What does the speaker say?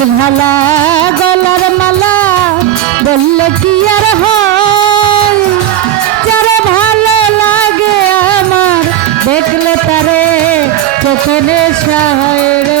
পিরিত গলার মালা, বললে কি আর হয়? যারা ভালো লাগে আমার, দেখলে তারে চোখে নেশা হয় রে